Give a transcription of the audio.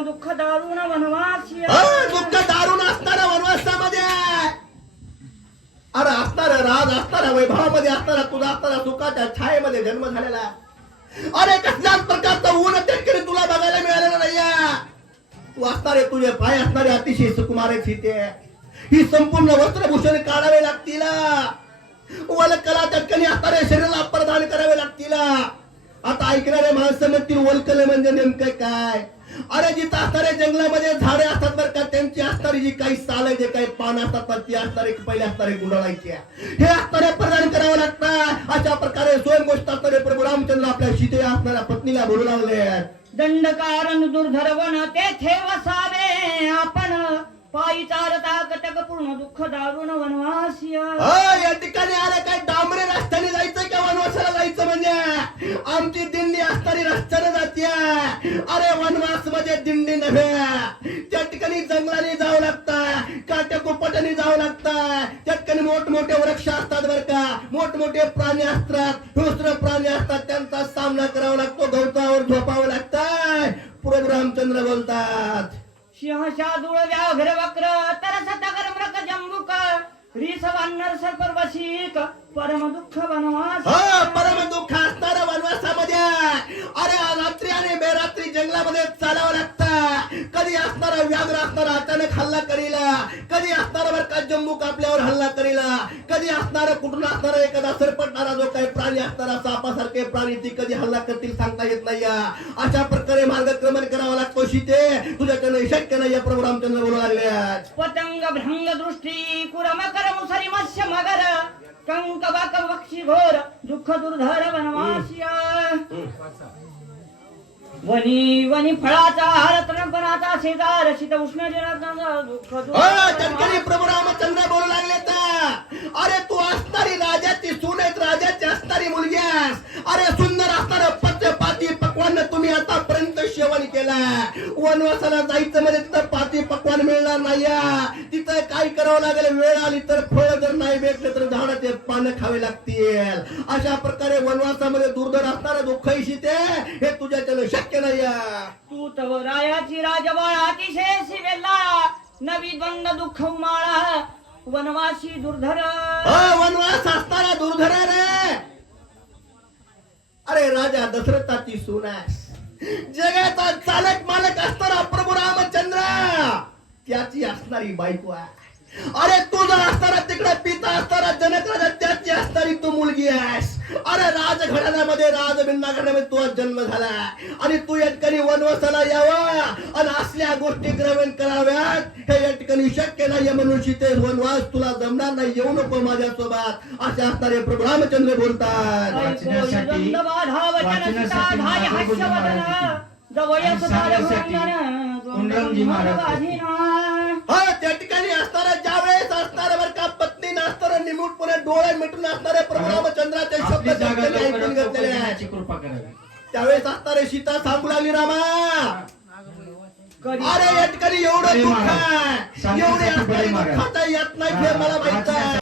पूर्ण दुःख दारुण वनवासी दुःख दारुण असताना वनवासामध्ये. अरे असणारा राज असताना वैभवामध्ये असताना तुझा असताना सुखाच्या छायेमध्ये जन्म झालेला अरे कसल्याच प्रकारचं ऊन त्याकडे तुला बघायला मिळालेलं नाहीये. तू असणारे तुझे पाय असणारे अतिशय सुकुमार सीते. ही संपूर्ण वस्त्रभूषण काढावे लागतील. वलकला चटकणी असणारे शरीराला प्रदान करावे लागतील. आता ऐकणारे माणसं म्हणतील वलकल म्हणजे नेमकं काय? अरे जिथं असणारे जंगलामध्ये झाडे असतात बरं का त्यांची असणारी जी काही साल जे काही पान असतात तर ती असणारे पहिले असणारे गुंडाळायची हे असणारे प्रदान करावं लागतं. अशा प्रकारे स्वयं गोष्ट असणारे प्रभू रामचंद्र आपल्या सीते असणाऱ्या पत्नीला बोलू लागले. दंडकारण दुर्धरवन तेथे वसावे. आपण पायी चारता कटक पूर्ण दुःख दारुण वनवासी रस्त्याने जाते अरे वनवास म्हणजे दिंडी नव्हे. त्या ठिकाणी जंगलाने जावं लागतं काट्या कुपटाने जावं लागतं त्या ठिकाणी मोठमोठे वृक्ष असतात बरं का. मोठमोठे प्राणी असतात. हिंस्र प्राणी असतात त्यांचा सामना करावा लागतो गवतावर झोपावं लागतं. प्रभू रामचंद्र बोलतात. सिंह शादूळ व्याघ्र वक्र तरस तगर मृग जंबुक रीस वानर सर्पवशीक परम दुःख वनवास. परम दुःख असणारा अचानक हल्ला करीला. कधी असणारा बरं का जम्मू आपल्यावर हल्ला करीला? कधी असणारा कुठून असणारा एखादा सरपटणारा जो काही प्राणी असणारा सापासारखे प्राणी ती कधी हल्ला करतील सांगता येत नाही अशा प्रकारे मार्गक्रमण करावा लागतो शीते. तुझ्याकडे शक्य नाही प्रभू रामचंद्र बोलू लागले पतंग भ्रंग दृष्टी कुरमकर मुसरी मत्स्य मगर. कंक बाक पक्षी घोर दुःख दुर्धर वनवासिया. वनी वनी फळाचा हार तृणपणाचा शेजार शीत उष्ण जनाचा प्रभू रामचंद्र बोलू लागले तर. अरे तू असणारी राजाची सून राजाची असणारी मुलगी आहेस. अरे सुंदर असणार पत्य पाती पकवान तुम्ही आतापर्यंत सेवन केला. वनवासाला जायचं म्हणजे तिथं पाती पकवान मिळणार नाही. तिथं काय करावं लागेल? वेळ आली तर फळ जर नाही भेटले तर झाडाचे पानं खावे लागतील. अशा प्रकारे वनवासामध्ये दुर्धर असणारं दुःख ते हे तुझ्याच्यानं शक्य नाही तू अतिशय शिवेला नवी द्वंद दुःख माळा वनवासी दुर्धर. वनवास असताना दुर्धर रे. अरे राजा दशरथाची सुनास जगाचा चालक मालक असताना प्रभू रामचंद्र त्याची असणारी बायको आहे. अरे तुझा असताना तिकडे पिता असताना जनक राजा त्याची असणारी तू मुलगी आहेस. अरे राजघराण्यामध्ये राजबिंदा घराण्यामध्ये तुझा जन्म झाला आणि तू या ठिकाणी वनवासाला यावा. आणि असल्या गोष्टी ग्रहण कराव्यात. हे या ठिकाणी शक्य नाही म्हणून सीते वनवास तुला जमणार नाही. येऊ नको माझ्यासोबत. असे असणारे प्रभू रामचंद्र बोलतात. वाचण्यासाठी- द्वंद निमूटपणे डोळे मिटून असणारे प्रभू रामचंद्राचे शब्द ऐकून घेतलेले आहेत. येण्याची कृपा करावी. त्यावेळेस असणारे सीता सांगू लागली रामा. अरे या ठिकाणी एवढं दुःख. आहे. एवढे असणारे महाराज. दुःख आता येत नाही हे मला माहीत आहे.